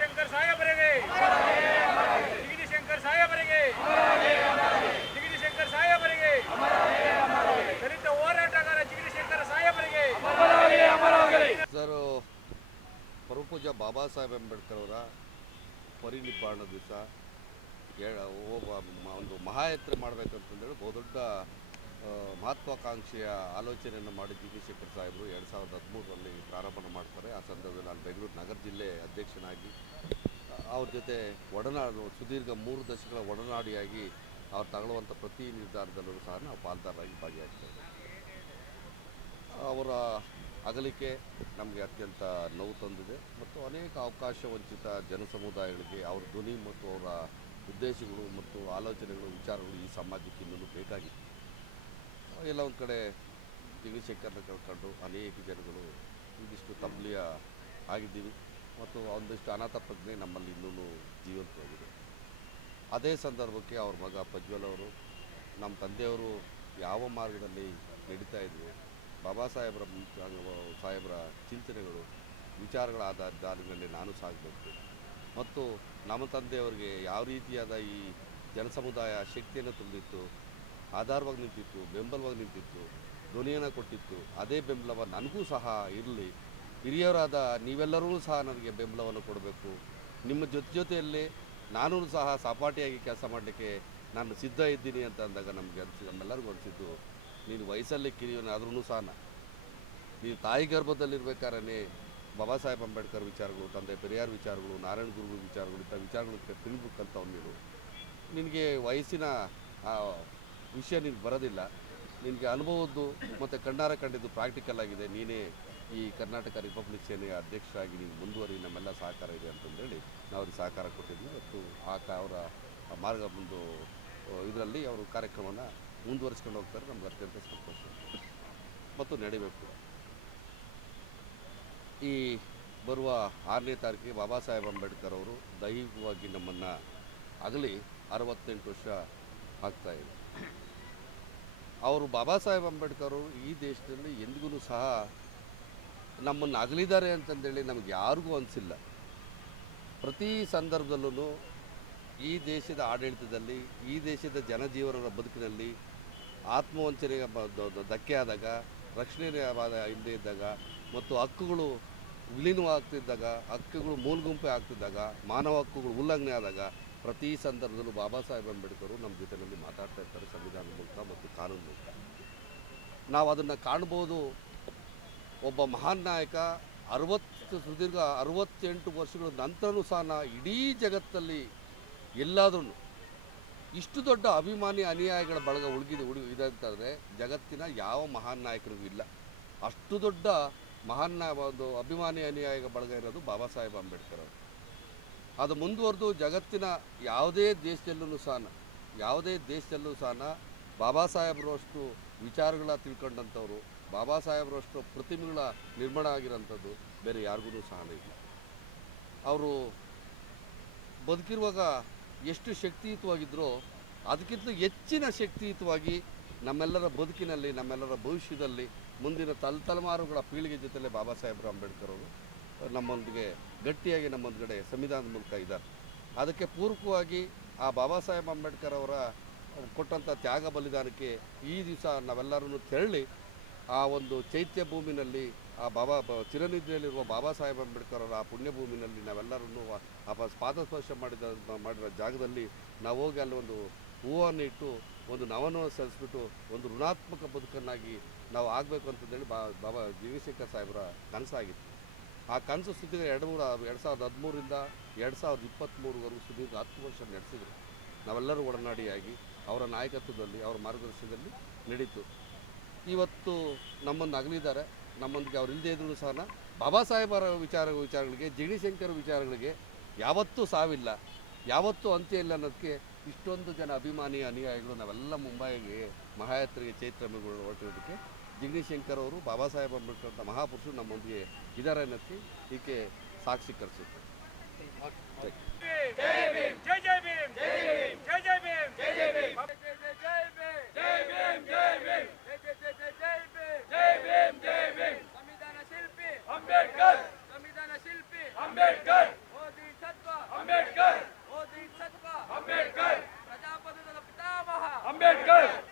ಶಂಕರ್ ಸಾಹೇಬರಿಗೆ. ಜಿಗಣಿ ಶಂಕರ್ ಸಾಹೇಬರಿಗೆ. ಜಿಗಣಿ ಶಂಕರ್ ಸಾಹೇಬರಿಗೆ. ದಲಿತ ಹೋರಾಟಗಾರ ಜಿಗಣಿ ಶಂಕರ್ ಸಾಹೇಬರಿಗೆ. ಪರಮಪೂಜ ಬಾಬಾ ಸಾಹೇಬ್ ಅಂಬೇಡ್ಕರ್ ಅವರ ಪರಿನಿಬ್ಬಾಣ ದಿವಸ ಒಂದು ಮಹಾಯಾತ್ರೆ ಮಾಡಬೇಕಂತಂದೇಳಿ ಬಹುದೊಡ್ಡ ಮಹತ್ವಾಕಾಂಕ್ಷೆಯ ಆಲೋಚನೆಯನ್ನು ಮಾಡಿ ಜಗದೀಶೇಖರ್ ಸಾಹೇಬರು ಎರಡು ಸಾವಿರದ ಹದಿಮೂರರಲ್ಲಿ ಪ್ರಾರಂಭ ಮಾಡ್ತಾರೆ. ಆ ಸಂದರ್ಭದಲ್ಲಿ ನಾನು ಬೆಂಗಳೂರು ನಗರ ಜಿಲ್ಲೆ ಅಧ್ಯಕ್ಷನಾಗಿ, ಅವ್ರ ಜೊತೆ ಒಡನಾಡು, ಸುದೀರ್ಘ ಮೂರು ದಶಕಗಳ ಒಡನಾಡಿಯಾಗಿ ಅವ್ರು ತಗೊಳ್ಳುವಂಥ ಪ್ರತಿ ನಿರ್ಧಾರದಲ್ಲೂ ಸಹ ನಾವು ಪಾಲ್ದಾರರಾಗಿ ಭಾಗಿಯಾಗ್ತೇವೆ. ಅವರ ಅಗಲಿಕೆ ನಮಗೆ ಅತ್ಯಂತ ನೋವು ತಂದಿದೆ. ಮತ್ತು ಅನೇಕ ಅವಕಾಶ ವಂಚಿತ ಜನಸಮುದಾಯಗಳಿಗೆ ಅವರ ಧ್ವನಿ ಮತ್ತು ಅವರ ಉದ್ದೇಶಗಳು ಮತ್ತು ಆಲೋಚನೆಗಳು, ವಿಚಾರಗಳು ಈ ಸಮಾಜಕ್ಕೆ ಇನ್ನೂ ಬೇಕಾಗಿತ್ತು. ಎಲ್ಲ ಒಂದು ಕಡೆ ಜಗದೀಶೇಖರ್ನ ಕಳ್ಕೊಂಡು ಅನೇಕ ಜನಗಳು ಒಂದಿಷ್ಟು ತಬ್ಲಿಯ ಆಗಿದ್ದೀವಿ. ಮತ್ತು ಒಂದಿಷ್ಟು ಅನಾಥ ಪ್ರಜ್ಞೆ ನಮ್ಮಲ್ಲಿ ಇನ್ನೂ ಜೀವಂತವಾಗಿದೆ. ಅದೇ ಸಂದರ್ಭಕ್ಕೆ ಅವ್ರ ಮಗ ಪ್ರಜ್ವಲ್ ಅವರು, ನಮ್ಮ ತಂದೆಯವರು ಯಾವ ಮಾರ್ಗದಲ್ಲಿ ನಡೀತಾ ಇದ್ವು, ಬಾಬಾ ಸಾಹೇಬರ ಸಾಹೇಬರ ಚಿಂತನೆಗಳು, ವಿಚಾರಗಳ ಆಧಾರ ಮೇಲೆ ನಾನು ಸಾಗಬೇಕು. ಮತ್ತು ನಮ್ಮ ತಂದೆಯವರಿಗೆ ಯಾವ ರೀತಿಯಾದ ಈ ಜನಸಮುದಾಯ ಶಕ್ತಿಯನ್ನು ತುಂಬಿತ್ತು ಆಧಾರವಾಗಿ ನಿಂತಿತ್ತು, ಬೆಂಬಲವಾಗಿ ನಿಂತಿತ್ತು, ಧ್ವನಿಯನ್ನು ಕೊಟ್ಟಿತ್ತು. ಅದೇ ಬೆಂಬಲವ ನನಗೂ ಸಹ ಇರಲಿ. ಹಿರಿಯರಾದ ನೀವೆಲ್ಲರೂ ಸಹ ನನಗೆ ಬೆಂಬಲವನ್ನು ಕೊಡಬೇಕು. ನಿಮ್ಮ ಜೊತೆ ಜೊತೆಯಲ್ಲಿ ನಾನು ಸಹ ಸಪಾಟಿಯಾಗಿ ಕೆಲಸ ಮಾಡಲಿಕ್ಕೆ ನಾನು ಸಿದ್ಧ ಇದ್ದೀನಿ ಅಂತ ಅಂದಾಗ ನಮಗೆ ಅನಿಸಿ, ನಮ್ಮೆಲ್ಲರಿಗೂ ಅನಿಸಿದ್ದು, ನೀನು ವಯಸ್ಸಲ್ಲಿ ಕಿರಿಯವನಾದ್ರೂ ಸಹ ನೀನು ತಾಯಿ ಗರ್ಭದಲ್ಲಿರ್ಬೇಕಾದ್ರೆ ಬಾಬಾ ಸಾಹೇಬ್ ಅಂಬೇಡ್ಕರ್ ವಿಚಾರಗಳು, ತಂದೆ ಪೆರಿಯಾರ್ ವಿಚಾರಗಳು, ನಾರಾಯಣ ಗುರು ವಿಚಾರಗಳು, ಇಂಥ ವಿಚಾರಗಳು ತಿಳಿಬೇಕಂತವ್ ನೀನು. ನಿನಗೆ ವಯಸ್ಸಿನ ವಿಷಯ ನಿನಗೆ ಬರೋದಿಲ್ಲ. ನಿನಗೆ ಅನುಭವದ್ದು ಮತ್ತು ಕಣ್ಣಾರ ಕಂಡಿದ್ದು ಪ್ರಾಕ್ಟಿಕಲ್ ಆಗಿದೆ. ನೀನೇ ಈ ಕರ್ನಾಟಕ ರಿಪಬ್ಲಿಕ್ ಸೇನೆಯ ಅಧ್ಯಕ್ಷರಾಗಿ ನೀವು ಮುಂದುವರಿ ನಮ್ಮೆಲ್ಲ ಸಹಕಾರ ಇದೆ ಅಂತಂದೇಳಿ ನಾವು ಅವ್ರಿಗೆ ಸಹಕಾರ ಕೊಟ್ಟಿದ್ವಿ ಮತ್ತು ಆ ಕ ಅವರ ಮಾರ್ಗ ಒಂದು ಇದರಲ್ಲಿ ಅವರು ಕಾರ್ಯಕ್ರಮನ ಮುಂದುವರಿಸ್ಕೊಂಡು ಹೋಗ್ತಾರೆ. ನಮ್ಗೆ ಅತ್ಯಂತ ಸಂತೋಷ. ಮತ್ತು ನಡಿಬೇಕು. ಈ ಬರುವ ಆರನೇ ತಾರೀಕಿಗೆ ಬಾಬಾ ಸಾಹೇಬ್ ಅಂಬೇಡ್ಕರ್ ಅವರು ದೈಹಿಕವಾಗಿ ನಮ್ಮನ್ನು ಆಗಲಿ ಅರವತ್ತೆಂಟು ವರ್ಷ ಆಗ್ತಾಯಿದೆ ಅವರು ಬಾಬಾ ಸಾಹೇಬ್ ಅಂಬೇಡ್ಕರ್ ಈ ದೇಶದಲ್ಲಿ ಎಂದಿಗೂ ಸಹ ನಮ್ಮನ್ನು ಅಗಲಿದ್ದಾರೆ ಅಂತಂದೇಳಿ ನಮಗೆ ಯಾರಿಗೂ ಅನಿಸಿಲ್ಲ. ಪ್ರತಿ ಸಂದರ್ಭದಲ್ಲೂ ಈ ದೇಶದ ಆಡಳಿತದಲ್ಲಿ, ಈ ದೇಶದ ಜನಜೀವನದ ಬದುಕಿನಲ್ಲಿ ಆತ್ಮವಂಚನೆ ಧಕ್ಕೆ ಆದಾಗ ರಕ್ಷಣೆ ಹಿಂದೆ ಇದ್ದಾಗ ಮತ್ತು ಹಕ್ಕುಗಳು ವಿಲೀನವಾಗ್ತಿದ್ದಾಗ, ಹಕ್ಕುಗಳು ಮೂಲಗುಂಪೆ ಆಗ್ತಿದ್ದಾಗ, ಮಾನವ ಹಕ್ಕುಗಳು ಉಲ್ಲಂಘನೆ ಆದಾಗ ಪ್ರತಿ ಸಂದರ್ಭದಲ್ಲೂ ಬಾಬಾ ಸಾಹೇಬ್ ಅಂಬೇಡ್ಕರ್ ನಮ್ಮ ಜೊತೆಯಲ್ಲಿ ಮಾತಾಡ್ತಾ ಇರ್ತಾರೆ ಸಂವಿಧಾನ ಮೂಲಕ ಮತ್ತು ಕಾನೂನು ಮೂಲಕ. ನಾವು ಅದನ್ನು ಕಾಣ್ಬೋದು. ಒಬ್ಬ ಮಹಾನ್ ನಾಯಕ ಅರವತ್ತು ಸುದೀರ್ಘ ಅರವತ್ತೆಂಟು ವರ್ಷಗಳ ನಂತರನೂ ಸಹ ನಾ ಇಡೀ ಜಗತ್ತಲ್ಲಿ ಎಲ್ಲಾದರೂ ಇಷ್ಟು ದೊಡ್ಡ ಅಭಿಮಾನಿ ಅನುಯಾಯಿಗಳ ಬಳಗ ಉಳುಗಿದೆ, ಉಳಿ ಇದೆ ಜಗತ್ತಿನ ಯಾವ ಮಹಾನ್ ನಾಯಕರಿಗೂ ಇಲ್ಲ. ಅಷ್ಟು ದೊಡ್ಡ ಮಹಾನ್ ಒಂದು ಅಭಿಮಾನಿ ಅನುಯಾಯಿಗಳ ಬಳಗ ಇರೋದು ಬಾಬಾ ಸಾಹೇಬ್ ಅಂಬೇಡ್ಕರ್ ಅವರು ಅದು ಮುಂದುವರೆದು ಜಗತ್ತಿನ ಯಾವುದೇ ದೇಶದಲ್ಲೂ ಸಹ ಯಾವುದೇ ದೇಶದಲ್ಲೂ ಸಹ ಬಾಬಾ ಸಾಹೇಬರಷ್ಟು ವಿಚಾರಗಳ ತಿಳ್ಕೊಂಡಂಥವ್ರು, ಬಾಬಾ ಸಾಹೇಬರಷ್ಟು ಪ್ರತಿಮೆಗಳ ನಿರ್ಮಾಣ ಆಗಿರೋಂಥದ್ದು ಬೇರೆ ಯಾರಿಗೂ ಸಹ ಇಲ್ಲ. ಅವರು ಬದುಕಿರುವಾಗ ಎಷ್ಟು ಶಕ್ತಿಯುತವಾಗಿದ್ದರೋ ಅದಕ್ಕಿಂತ ಹೆಚ್ಚಿನ ಶಕ್ತಿಯುತವಾಗಿ ನಮ್ಮೆಲ್ಲರ ಬದುಕಿನಲ್ಲಿ, ನಮ್ಮೆಲ್ಲರ ಭವಿಷ್ಯದಲ್ಲಿ ಮುಂದಿನ ತಲೆ ತಲೆಮಾರುಗಳ ಪೀಳಿಗೆ ಜೊತೆಲೆ ಬಾಬಾ ಸಾಹೇಬ್ರು ಅಂಬೇಡ್ಕರ್ ಅವರು ನಮ್ಮೊಂದಿಗೆ, ಗಟ್ಟಿಯಾಗಿ ನಮ್ಮೊಂದ್ಗಡೆ ಸಂವಿಧಾನದ ಮೂಲಕ ಇದ್ದಾರೆ. ಅದಕ್ಕೆ ಪೂರಕವಾಗಿ ಆ ಬಾಬಾ ಸಾಹೇಬ್ ಅಂಬೇಡ್ಕರ್ ಅವರ ಕೊಟ್ಟಂಥ ತ್ಯಾಗ ಬಲಿದಾನಕ್ಕೆ ಈ ದಿವಸ ನಾವೆಲ್ಲರೂ ತೆರಳಿ ಆ ಒಂದು ಚೈತ್ಯ ಭೂಮಿನಲ್ಲಿ, ಆ ಬಾಬಾ ಚಿರನಿದ್ರೆಯಲ್ಲಿರುವ ಬಾಬಾ ಸಾಹೇಬ್ ಅಂಬೇಡ್ಕರ್ ಅವರ ಆ ಪುಣ್ಯ ಭೂಮಿನಲ್ಲಿ ನಾವೆಲ್ಲರೂ ಆ ಪಾದಸ್ಪರ್ಶ ಮಾಡಿದ ಮಾಡಿರೋ ಜಾಗದಲ್ಲಿ ನಾವು ಹೋಗಿ ಅಲ್ಲಿ ಒಂದು ಹೂವನ್ನು ಇಟ್ಟು, ಒಂದು ನವನ ಸಲ್ಲಿಸ್ಬಿಟ್ಟು, ಒಂದು ಋಣಾತ್ಮಕ ಬದುಕನ್ನಾಗಿ ನಾವು ಆಗಬೇಕು ಅಂತಂದೇಳಿ ಬಾ, ಬಾಬಾ ಜಗದೀಶೇಖರ್ ಸಾಹೇಬರ ಕನಸಾಗಿತ್ತು. ಆ ಕನಸು ಸುದೀರ್ಘ ಎರಡು ಮೂರು, ಎರಡು ಸಾವಿರದ ಹದಿಮೂರಿಂದ ಎರಡು ಸಾವಿರದ ಇಪ್ಪತ್ತ್ಮೂರವರೆಗೂ ಸುದೀರ್ಘ ಹತ್ತು ವರ್ಷ ನಡೆಸಿದ್ರು. ನಾವೆಲ್ಲರೂ ಒಡನಾಡಿಯಾಗಿ ಅವರ ನಾಯಕತ್ವದಲ್ಲಿ, ಅವರ ಮಾರ್ಗದರ್ಶನದಲ್ಲಿ ನಡೀತು. ಇವತ್ತು ನಮ್ಮನ್ನು ಅಗಲಿದ್ದಾರೆ. ನಮ್ಮೊಂದಿಗೆ ಅವರು ಇಲ್ಲದೇ ಇದ್ರೂ ಸಹ ಬಾಬಾ ಸಾಹೇಬರ ವಿಚಾರ, ವಿಚಾರಗಳಿಗೆ ಜಗದೀಶಂಕರ್ ವಿಚಾರಗಳಿಗೆ ಯಾವತ್ತೂ ಸಾವಿಲ್ಲ. ಯಾವತ್ತೂ ಅಂತ್ಯ ಇಲ್ಲ ಅನ್ನೋದಕ್ಕೆ ಇಷ್ಟೊಂದು ಜನ ಅಭಿಮಾನಿ ಅನುಯಾಯಿಗಳು, ನಾವೆಲ್ಲ ಮುಂಬೈಗೆ ಮಹಾಯಾತ್ರೆಗೆ ಚೈತ್ರಮಿಗಳು ಹೊರಟಿರೋದಕ್ಕೆ जिग्निशंकर बाबा साहेब अंबेडकर महापुरुष नमंदेर के साक्षी कर Good.